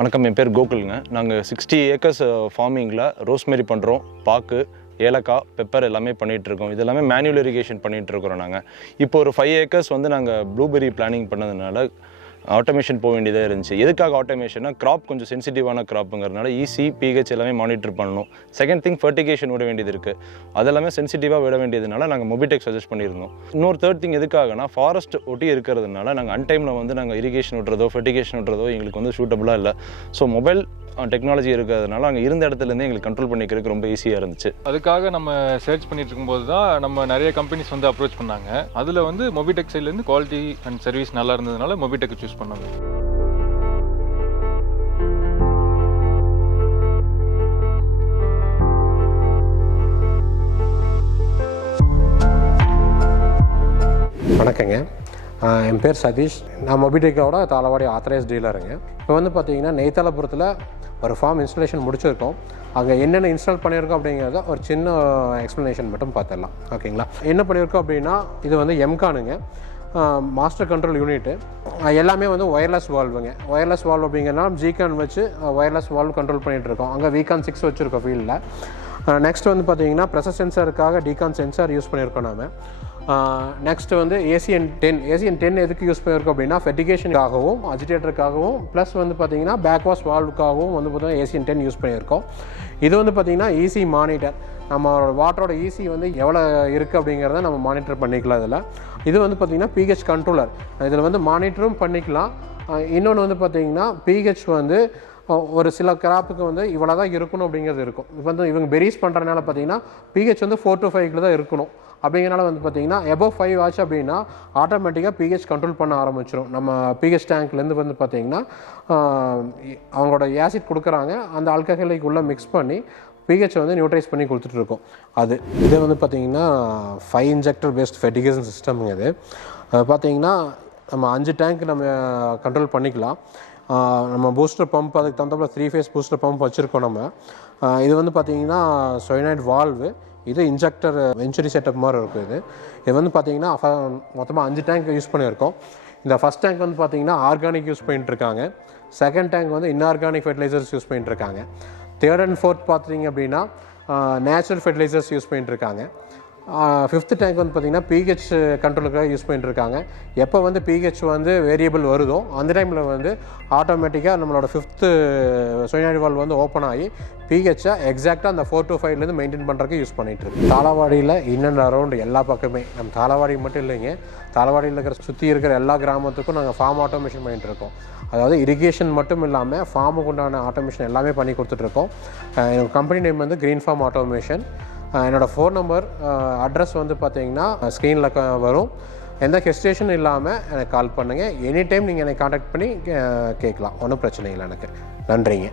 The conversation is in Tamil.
வணக்கம், என் பேர் கோகுலுங்க. நாங்கள் 60 ஏக்கர்ஸ் ஃபார்மிங்கில் ரோஸ்மெரி பண்ணுறோம். பாக்கு, ஏலக்காய், பெப்பர் எல்லாமே பண்ணிகிட்ருக்கோம். இது எல்லாமே மேனுவல் இரிகேஷன் பண்ணிகிட்ருக்குறோம். நாங்கள் இப்போ ஒரு 5 ஏக்கர்ஸ் வந்து நாங்கள் ப்ளூபெரி பிளானிங் பண்ணதுனால ஆட்டோமேஷன் போக வேண்டியதாக இருந்துச்சு. எதுக்காக ஆட்டோமேஷன்னா, கிராப் கொஞ்சம் சென்சிட்டிவான கிராப்புங்கிறதுனால ஈசி, பிஹெச் எல்லாமே மானிட்டர் பண்ணணும். செகண்ட் திங், ஃபர்ட்டிகேஷன் விட வேண்டியது இருக்குது. அதெல்லாமே சென்சிட்டிவாக விட வேண்டியதுனால நாங்கள் மொபிடெக் சஜஸ்ட் பண்ணியிருந்தோம். இன்னொரு தேர்ட் திங் எதுக்காகனா, ஃபாரஸ்ட் ஒட்டி இருக்கிறதுனால நாங்கள் அன்டைமில் வந்து நாங்கள் இரிகேஷன் விட்றதோ ஃபர்ட்டிகேஷன் விட்றதோ எங்களுக்கு வந்து சூட்டபுளாக இல்லை. ஸோ மொபைல் டெக்னாலஜி இருக்கிறதுனால அங்கே இருந்த இடத்துலேருந்தே எங்களுக்கு கண்ட்ரோல் பண்ணிக்கிறதுக்கு ரொம்ப ஈஸியாக இருந்துச்சு. அதுக்காக நம்ம சர்ச் பண்ணிட்டு இருக்கும்போது தான் நம்ம நிறைய கம்பெனிஸ் வந்து அப்ரோச் பண்ணாங்க. அதில் வந்து மொபிடெக் சைட்லேருந்து குவாலிட்டி அண்ட் சர்வீஸ் நல்லா இருந்ததுனால மொபிடெக் சூஸ் பண்ணாங்க. வணக்கங்க, என் பேர் சதீஷ். நான் மொபிடெக்கோட தாளவாடி ஆத்தரைஸ் டீலருங்க. இப்போ வந்து பார்த்தீங்கன்னா நெய்த்தாலபுரத்தில் ஒரு ஃபார்ம் இன்ஸ்டாலேஷன் முடிச்சிருக்கோம். அங்கே என்னென்ன இன்ஸ்டால் பண்ணியிருக்கோம் அப்படிங்கிறத ஒரு சின்ன எக்ஸ்ப்ளனேஷன் மட்டும் பார்த்துடலாம். ஓகேங்களா? என்ன பண்ணியிருக்கோம் அப்படின்னா, இது வந்து எம்கானுங்க, மாஸ்டர் கண்ட்ரோல் யூனிட்டு. எல்லாமே வந்து ஒயர்லெஸ் வால்வுங்க. ஒயர்லெஸ் வால்வ் அப்படிங்கிறனால DCON வச்சு ஒயர்லெஸ் வால்வ் கண்ட்ரோல் பண்ணிகிட்ருக்கோம். அங்கே VCON 6 வச்சுருக்கோம் ஃபீல்டில். நெக்ஸ்ட் வந்து பார்த்தீங்கன்னா ப்ரெஷர் சென்சாருக்காக DCON சென்சார் யூஸ் பண்ணியிருக்கோம் நாம். நெக்ஸ்ட் வந்து ACN 10 எதுக்கு யூஸ் பண்ணியிருக்கோம் அப்படின்னா, ஃபெர்டிகேஷனுக்காகவும் அஜிடேட்டருக்காகவும் ப்ளஸ் வந்து பார்த்தீங்கன்னா பேக்வாஷ் வால்வுக்காகவும் வந்து பார்த்தீங்கன்னா ACN 10 யூஸ் பண்ணியிருக்கோம். இது வந்து பார்த்தீங்கன்னா ஈஸி மானிட்டர். நம்ம வாட்டரோட ஈஸி வந்து எவ்வளோ இருக்குது அப்படிங்கிறத நம்ம மானிட்டர் பண்ணிக்கலாம். இதில் இது வந்து பார்த்திங்கன்னா pH கண்ட்ரோலர். இதில் வந்து மானிட்டரும் பண்ணிக்கலாம். இன்னொன்று வந்து பார்த்திங்கன்னா pH வந்து ஒரு சில கிராப்புக்கு வந்து இவ்வளோ தான் இருக்கணும் அப்படிங்கிறது இருக்கும். இப்போ வந்து இவங்க பெரிஸ் பண்ணுறதுனால பார்த்திங்கன்னா pH வந்து 4 to 5 தான் இருக்கணும். அப்படிங்கிறனால வந்து பார்த்திங்கன்னா எபோவ் 5 ஆச்சு அப்படின்னா ஆட்டோமேட்டிக்காக pH கண்ட்ரோல் பண்ண ஆரம்பிச்சிடும். நம்ம pH டேங்க்லேருந்து வந்து பார்த்திங்கன்னா அவங்களோட ஆசிட் கொடுக்குறாங்க, அந்த ஆல்கஹாலிக் உள்ளே மிக்ஸ் பண்ணி pH வந்து நியூட்ரைஸ் பண்ணி கொடுத்துட்ருக்கோம். இது வந்து பார்த்திங்கன்னா 5 இன்ஜெக்டர் பேஸ்ட் ஃபெர்டிகேஷன் சிஸ்டம்ங்க. இது பார்த்திங்கன்னா நம்ம 5 டேங்க் நம்ம கண்ட்ரோல் பண்ணிக்கலாம். நம்ம பூஸ்டர் பம்ப், அதுக்கு தகுந்தாப்பில் 3 ஃபேஸ் பூஸ்டர் பம்ப் வச்சுருக்கோம் நம்ம. இது வந்து பார்த்திங்கன்னா சோயனாய்ட் வால்வு. இது இன்ஜெக்டர் வெஞ்சுரி செட்டப் மாதிரி இருக்குது. இது வந்து பார்த்திங்கன்னா மொத்தமாக 5 டேங்க் யூஸ் பண்ணியிருக்கோம். இந்த ஃபஸ்ட் டேங்க் வந்து பார்த்திங்கன்னா ஆர்கானிக் யூஸ் பண்ணிட்டுருக்காங்க. செகண்ட் டேங்க் வந்து இன்ஆர்கானிக் ஃபெர்டிலைசர்ஸ் யூஸ் பண்ணிட்டுருக்காங்க. தேர்ட் அண்ட் ஃபோர்த் பார்த்தீங்க அப்படின்னா நேச்சுரல் ஃபெர்டிலைசர்ஸ் யூஸ் பண்ணிட்டுருக்காங்க. ஃபிஃப்த் டேங்க் வந்து பார்த்திங்கன்னா pH கண்ட்ரோலுக்காக யூஸ் பண்ணிட்டுருக்காங்க. எப்போ வந்து pH வந்து வேரியபிள் வருதோ அந்த டைமில் வந்து ஆட்டோமேட்டிக்காக நம்மளோட 5th சோயனாய்ட் வால்வ் வந்து ஓப்பன் ஆகி pH-ஐ எக்ஸாக்டாக அந்த 4 to 5லேருந்து மெயின்டைன் பண்ணுறதுக்கு யூஸ் பண்ணிகிட்ருக்கு. தாளவாடியில் இன் அண்ட் அரௌண்ட் எல்லா பக்கமே, நம்ம தாளவாடி மட்டும் இல்லைங்க, தாளவாடியில் இருக்கிற சுற்றி இருக்கிற எல்லா கிராமத்துக்கும் நாங்கள் ஃபார்ம் ஆட்டோமேஷன் பண்ணிகிட்ருக்கோம். அதாவது இரிகேஷன் மட்டும் இல்லாமல் ஃபார்முக்கு உண்டான ஆட்டோமேஷன் எல்லாமே பண்ணி கொடுத்துட்ருக்கோம். என்னோடய கம்பெனி நேம் வந்து க்ரீன் ஃபார்ம் ஆட்டோமேஷன். என்னோடய ஃபோன் நம்பர், அட்ரஸ் வந்து பார்த்தீங்கன்னா ஸ்க்ரீனில் வரும். எந்த ஹெஸ்டேஷனும் இல்லாமல் எனக்கு கால் பண்ணுங்கள். எனி டைம் நீங்கள் என்னை காண்டாக்ட் பண்ணி கேட்கலாம். ஒன்றும் பிரச்சனை இல்லை எனக்கு. நன்றிங்க.